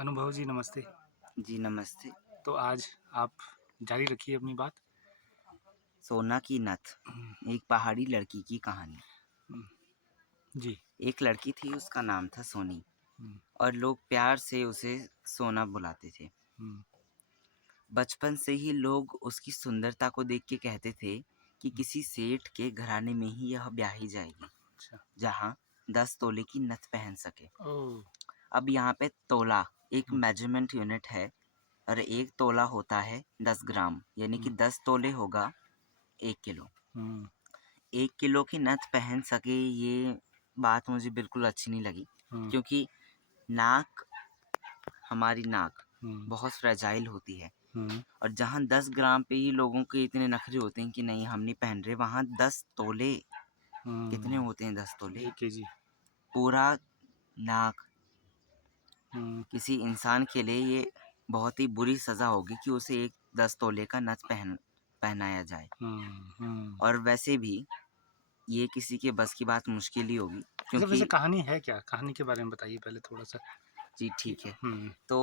अनुभव जी नमस्ते। जी नमस्ते। तो आज आप जारी रखिए अपनी बात। सोना की नथ, हुँ, एक पहाड़ी लड़की की कहानी। हुँ, जी। एक लड़की थी, उसका नाम था सोनी हुँ, और लोग प्यार से उसे सोना बुलाते थे। हुँ, बचपन से ही लोग उसकी सुंदरता को देख के कहते थे कि हुँ, किसी सेठ के घराने में ही यह ब्याही जाएगी, अच्छा। जहाँ 10 तोले की नथ पहन सके। ओह! अब यहाँ पे तोला एक हुँ, मेजरमेंट यूनिट है और एक तोला होता है 10 ग्राम, यानी कि हुँ, 10 तोले होगा 1 किलो। हुँ, 1 किलो की नथ पहन सके, ये बात मुझे बिल्कुल अच्छी नहीं लगी, हुँ, क्योंकि नाक हमारी नाक हुँ, बहुत फ्रेजाइल होती है हुँ, और जहाँ 10 ग्राम पे ही लोगों के इतने नखरे होते हैं कि नहीं हम नहीं पहन रहे, वहाँ 10 तोले कितने हुँ, होते हैं 10 तोले? 1 केजी। पूरा नाक हुँ, किसी इंसान के लिए ये बहुत ही बुरी सज़ा होगी कि उसे एक 10 तोले का नथ पहनाया जाए। हुँ, हुँ। और वैसे भी ये किसी के बस की बात मुश्किल ही होगी, अच्छा, वैसे क्योंकि कहानी है क्या? कहानी के बारे में बताइए पहले थोड़ा-सा जी कि ठीक है। हुँ, तो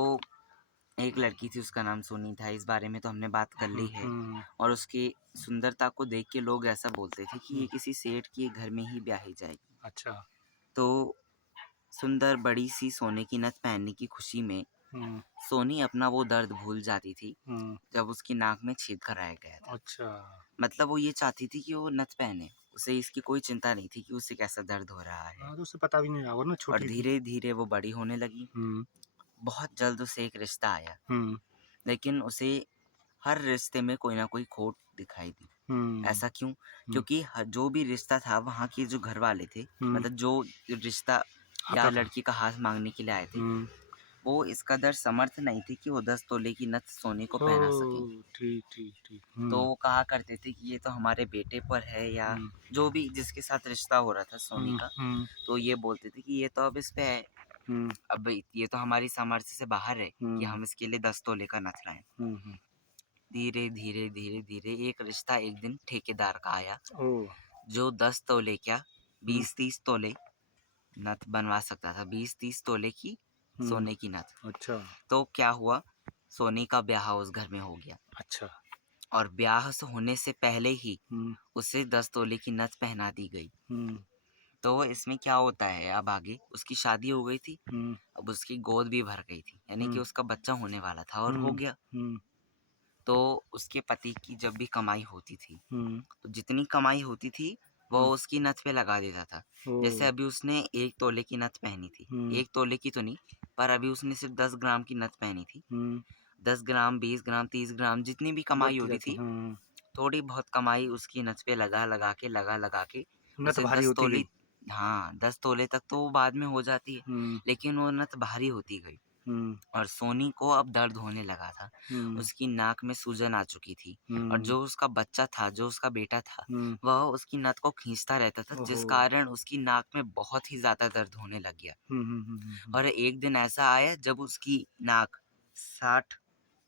एक लड़की थी, उसका नाम सोनी था, इस बारे में तो हमने बात कर ली हुँ, है हुँ, और उसकी सुंदरता को देख के लोग ऐसा बोलते थे कि हुँ, ये किसी सेठ के घर में ही ब्याही जाएगी। अच्छा। तो सुंदर बड़ी-सी सोने की नथ पहनने की खुशी में हुँ, सोनी अपना वो दर्द भूल जाती थी, हुँ, जब उसकी नाक में छेद कराया गया था। अच्छा। मतलब वो ये चाहती थी कि वो नथ पहने, उसे इसकी कोई चिंता नहीं थी कि उसे कैसा दर्द हो रहा है। हाँ, तो उसे पता भी नहीं रहा होगा ना, और छोटी थी। धीरे-धीरे वो बड़ी होने लगी। हुँ, बहुत जल्द उसे एक रिश्ता आया, हुँ, लेकिन उसे हर रिश्ते में कोई ना कोई खोट दिखाई दी। हुँ, ऐसा क्यों? हुँ, क्योंकि जो भी रिश्ता था, वहाँ के जो घरवाले थे, हुँ, मतलब जो रिश्ता या आता था। लड़की का हाथ माँगने के लिए आए थे, हुँ, वो इस कदर समर्थ नहीं थे कि वो 10 तोले की नथ सोने को पहना सकें। ओह! ठीक, ठीक, ठीक। तो हुँ, वो कहा करते थे कि ये तो हमारे बेटे पर है, या हुँ, जो भी जिसके साथ रिश्ता हो रहा था सोनी हुँ, का, हुँ, तो ये बोलते थे कि ये तो अब इस पे है, हुँ, अब ये तो हमारी सामर्थ्य से बाहर है कि हुँ, हम इसके लिए 10 तोले का नथ लाएँ। हुँ, हुँ। धीरे-धीरे एक रिश्ता एक दिन ठेकेदार का आया, ओह! जो 10 तोले क्या हुँ, 20-30 तोले नथ बनवा सकता था, 20-30 तोले की हुँ, सोने की नथ। अच्छा, तो क्या हुआ, सोनी का ब्याह उस घर में हो गया अच्छा। और ब्याह होने से पहले ही हुँ, उसे 10 तोले की नथ पहना दी गई। हुँ, तो इसमें क्या होता है, अब आगे उसकी शादी हो गई थी, हुँ, अब उसकी गोद भी भर गई थी, यानी कि हुँ, उसका बच्चा होने वाला था और हो हुँ, गया। हुँ, तो उसके पति की जब भी कमाई होती थी, हुँ, तो जितनी कमाई होती थी, वो हुँ, उसकी नथ पे लगा देता था। जैसे ओह! अभी उसने 1 तोले की नथ पहनी थी, हुँ, 1 तोले की तो नहीं, पर अभी उसने सिर्फ़ 10 ग्राम की नथ पहनी थी। हुँ, 10 ग्राम, 20 ग्राम, 30 ग्राम जितनी भी कमाई बढ़ती होती जाती थी, हुँ, थोड़ी बहुत कमाई उसकी नथ पे लगा-लगा के नत उसे भारी 10 होती तोले, गई। हाँ, 10 तोले तक तो वो बाद में हो जाती है, हुँ, लेकिन वो नथ भारी होती गई। हुँ, और सोनी को अब दर्द होने लगा था। हुँ, उसकी नाक में सूजन आ चुकी थी और हुँ, जो उसका बच्चा था, जो उसका बेटा था, हुँ, वह उसकी नथ को खींचता रहता था, ओहो! जिस कारण उसकी नाक में बहुत ही ज़्यादा दर्द होने लग गया। हुँ, हुँ, हुँ, हुँ, हुँ, और एक दिन ऐसा आया जब उसकी नाक 60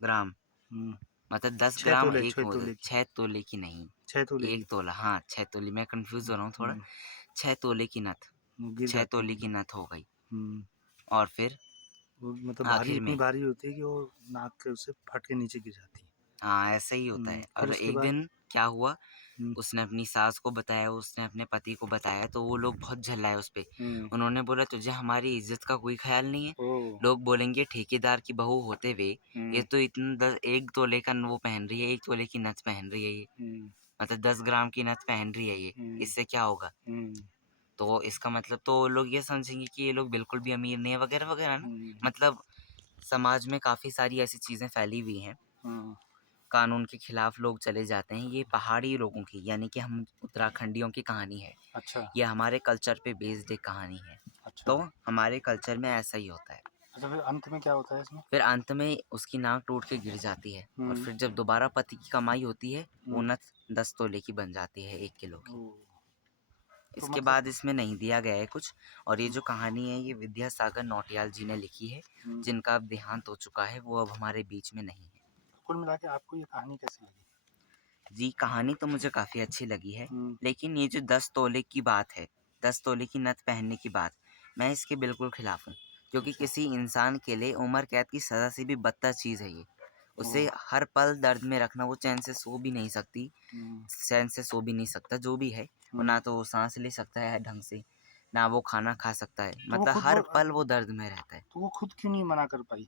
ग्राम, हुँ, मतलब 10 6 ग्राम तोले, एक 6 हो, तोले की, 6 तोले की नहीं, 6 तोले 1 की। तोला, हाँ, 6 तोले, मैं कन्फ्यूज़ हुँ, हो रहा हूँ थोड़ा। हुँ, 6 तोले की नथ, गिर 6 जाती तोले होंगी। की नथ हो गई हुँ, और फिर वो मतलब भारी आखिर इतनी में, भारी होती है कि वो नाक के उससे फट के नीचे गिर जाती है। हाँ, ऐसा ही होता हुँ, है। फिर और उसके एक बाद? दिन क्या हुआ, हुँ, उसने अपनी सास को बताया, उसने अपने पति को बताया, तो वो लोग बहुत झल्लाए उस पे। हुँ, उन्होंने बोला तुझे हमारी इज़्ज़त का कोई ख़्याल नहीं है? ओह! लोग बोलेंगे ठेकेदार की बहू होते हुए ये हुँ, तो इतना 1 तोले का वो पहन रही है, 1 तोले की नथ पहन रही है ये, हुँ, मतलब 10 ग्राम की नथ पहन रही है ये, हुँ, इससे क्या होगा? हुँ, तो इसका मतलब तो लोग ये समझेंगे कि ये लोग बिल्कुल भी अमीर नहीं है, वग़ैरह-वग़ैरह ना। हुँ, मतलब समाज में काफ़ी सारी ऐसी चीज़ें फैली हुई हैं, हाँ, कानून के खिलाफ लोग चले जाते हैं। ये पहाड़ी लोगों की, यानी कि हम उत्तराखंडियों की कहानी है। अच्छा, ये हमारे कल्चर पे बेस्ड एक कहानी है। अच्छा। तो हमारे कल्चर में ऐसा ही होता है। अच्छा, फिर अंत में क्या होता है इसमें? फिर अंत में उसकी नाक टूट के गिर जाती है और हुँ, फिर जब दोबारा पति की कमाई होती है, वो हुँ, नथ 10 तोले की बन जाती है, 1 किलो की। ओह! तो इसके मतलब बाद इसमें नहीं दिया गया है कुछ, और ये हुँ, जो कहानी है ये विद्यासागर नौटियाल जी ने लिखी है, हुँ, जिनका अब देहांत हो चुका है, वो अब हमारे बीच में नहीं है। कुल मिला के आपको ये कहानी कैसी लगी? जी, कहानी तो मुझे काफ़ी अच्छी लगी है, हुँ, लेकिन ये जो 10 तोले की बात है, 10 तोले की नथ पहनने की बात, मैं इसके बिल्कुल खिलाफ़ हूँ। क्योंकि अच्छा। किसी इंसान के लिए उम्र कैद की सज़ा से भी बदतर चीज़ है ये। उसे ओह! हर पल दर्द में रखना, वो चैन से सो भी नहीं सकती, हुँ, चैन से सो भी नहीं सकता, जो भी है। और हुँ। ना तो वो साँस ले सकता है ढंग से, ना वो खाना खा सकता है। तो वो मतलब खुद हर पल वो दर्द में रहता है। तो वो खुद क्यों नहीं मना कर पाई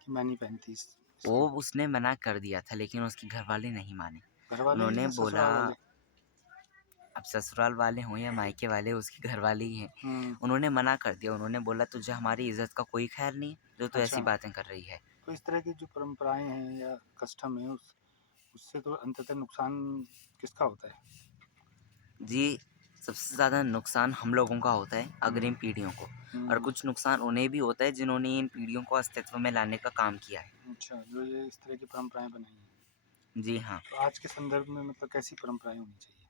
कि मैं नहीं पहनती वो इसको? उसने मना कर दिया था, लेकिन उसके घरवाले नहीं माने। घरवाले उन्होंने या बोला, ससुराल वाले? अब ससुराल वाले हों या मायके वाले, उसके घरवाले ही हैं। हुँ, उन्होंने मना कर दिया। उन्होंने बोला, तुझे हमारी इज़्ज़त का कोई ख़्याल नहीं है, जो तू ऐसी अच्छा। बातें कर रही है। तो इस तरह की जो परंपराएँ हैं या कस्टम है उससे तो अंततः नुकसान किसका होता है? जी, सबसे ज़्यादा नुकसान हम लोगों का होता है, हुँ, अग्रिम पीढ़ियों को, और हुँ। कुछ नुकसान उन्हें भी होता है जिन्होंने इन पीढ़ियों को अस्तित्व में लाने का काम किया है। अच्छा, जो ये इस तरह की परंपराएँ बनाई हैं। जी हाँ, तो आज के संदर्भ में मतलब कैसी परंपराएँ होनी चाहिए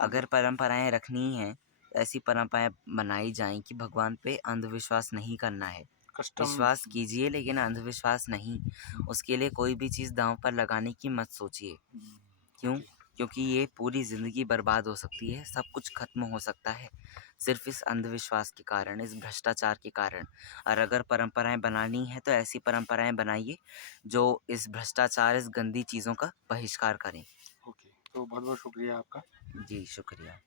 आगे? अगर परंपराएँ रखनी ही हैं, तो ऐसी परंपराएँ बनाई जाएँ कि भगवान पे अंधविश्वास नहीं करना है। कस्टम्स। विश्वास कीजिए, लेकिन अंधविश्वास नहीं। हुँ, उसके लिए कोई भी चीज़ दाँव पर लगाने की मत सोचिए। हुँ, क्यों? ओके। क्योंकि ये पूरी ज़िंदगी बर्बाद हो सकती है, सब कुछ ख़त्म हो सकता है, सिर्फ़ इस अंधविश्वास के कारण, इस भ्रष्टाचार के कारण। और अगर परंपराएँ बनानी हैं, तो ऐसी परंपराएँ बनाइए, जो इस भ्रष्टाचार, इस गंदी चीज़ों का बहिष्कार करें। ओके, तो बहुत-बहुत शुक्रिया आपका। जी, शुक्रिया।